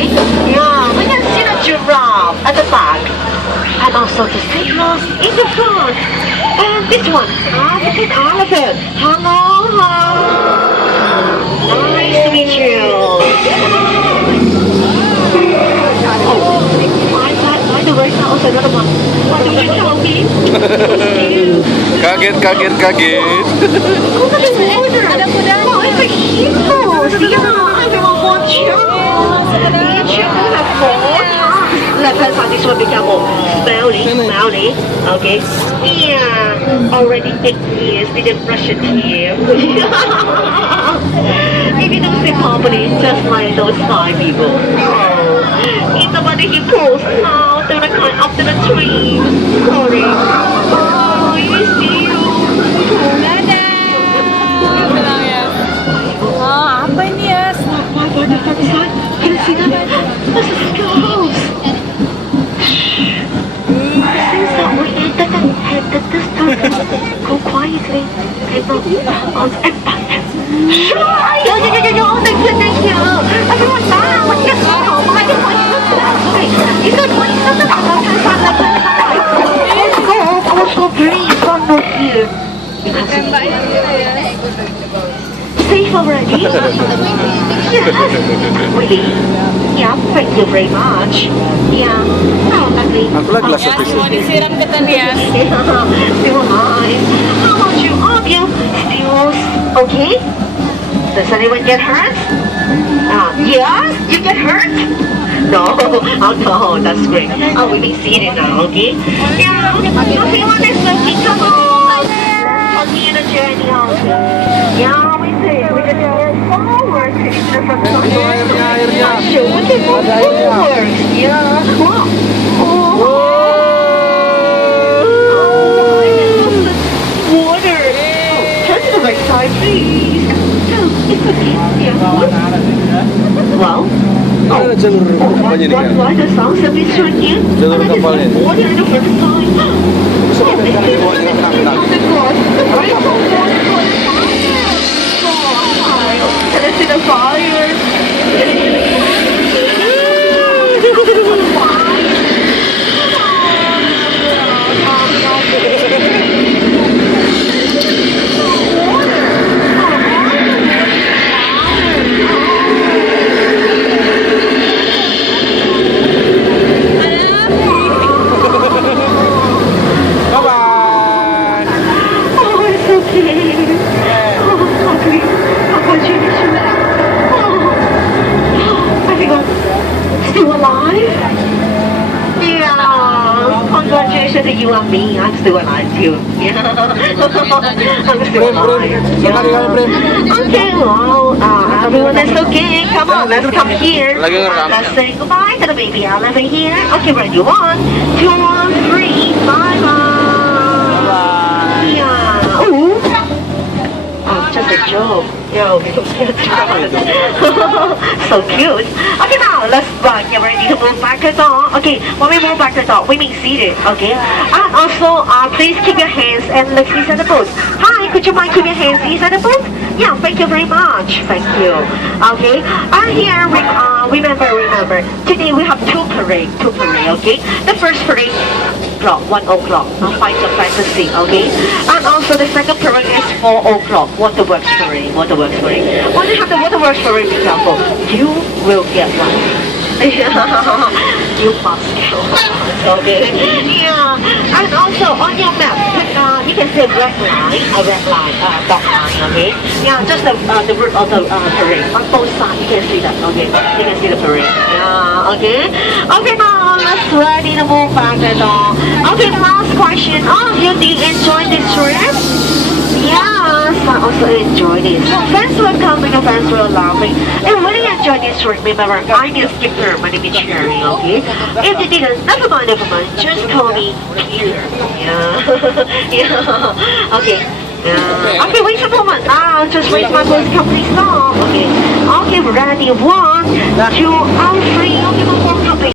okay? Yeah, we can see the giraffe at the back. And also the zebras in the front. And this one, African elephant. Hello. Nice to meet you. Oh, by the way, that was another one. What did you tell me? Kaget. Oh, ada kuda. Oh, it's a hippo. Yeah, everyone wants you. Each of them have four. Let's find this one become more smelly. Okay. Yeah, already 8 years didn't brush your teeth. If you don't say properly, just like those 5 people. Oh, it's about the hippos now. They're climb up to the tree. Sorry. Oh, you see you. Apa ini ya? By the front side, can you see that? This is close. Since that we entered and headed this time, go quietly. People on and back. Sure! Yo, thank you. Everyone down. Yes, why do okay, you said what? Let's go, please. Don't look here. You can see safe already? Yes. Really? Yeah, thank you very much. Yeah. Oh, lovely. Aku lagi kelas satu. Mau disiram ke Tanias. Still alive. How about you? All of you still okay? Does anyone get hurt? Yes? You get hurt? No. Oh no, that's great. Oh, we've been seeing it now, okay? Yeah. Okay, well, let's come on. Let's continue the journey also. Yeah. We can go forward to the front Airnya. Sure, we can go forward. Yeah. Wow. Oh. Water. Oh, turn to the right side, please. No, it's okay. Yeah. Wow. Ada jalur kapalnya nih kan? Why the sound service right here? Jalur kapalnya. Water in the front side. Bisa kita cari yang tenang-tenang. Can I see the fire? Bye-bye. Oh, it's okay. Oh, okay. Still alive? Yeah. Congratulations to you and me. I'm still alive too. Yeah. I'm still alive. Yeah. Okay, well, everyone is okay. Come on, let's come here. Let's say goodbye to the baby elephant here. Okay, ready? 1, 2, 3. Bye-bye. Yeah. Ooh. Oh, just a joke. Yo, so cute. Okay, now let's get ready to move back to dog. Okay, when we move back to dog, we mean seated. Okay, and also please keep your hands and legs inside the boat. Hi, could you mind keep your hands inside the boat? Yeah, thank you very much. Thank you. Okay, and here remember. Today we have two parades. Okay, the first parade. 1 o'clock, find some fantasy, okay? And also the second parade is 4 o'clock, waterworks parade. When you have the waterworks parade, for example, you will get one. You must get one, okay? Yeah, and also on your map, you can say red line, dot line, okay? Yeah, just the route of the parade. On both sides, you can see that, okay? You can see the parade. Yeah, okay? Okay, now let's ready to move back the door. Okay, last question. You did enjoy this trip? Yes, I also enjoyed it. Fans were coming and fans were laughing. I really enjoyed this trip. Remember, I'm the skipper. My name is Cherry, okay? If you didn't, never mind. Just call me Peter. Yeah. Yeah. Okay. Okay, wait a moment. Just wait my voice company song. Okay. Okay, ready. 1, 2, 3. Okay,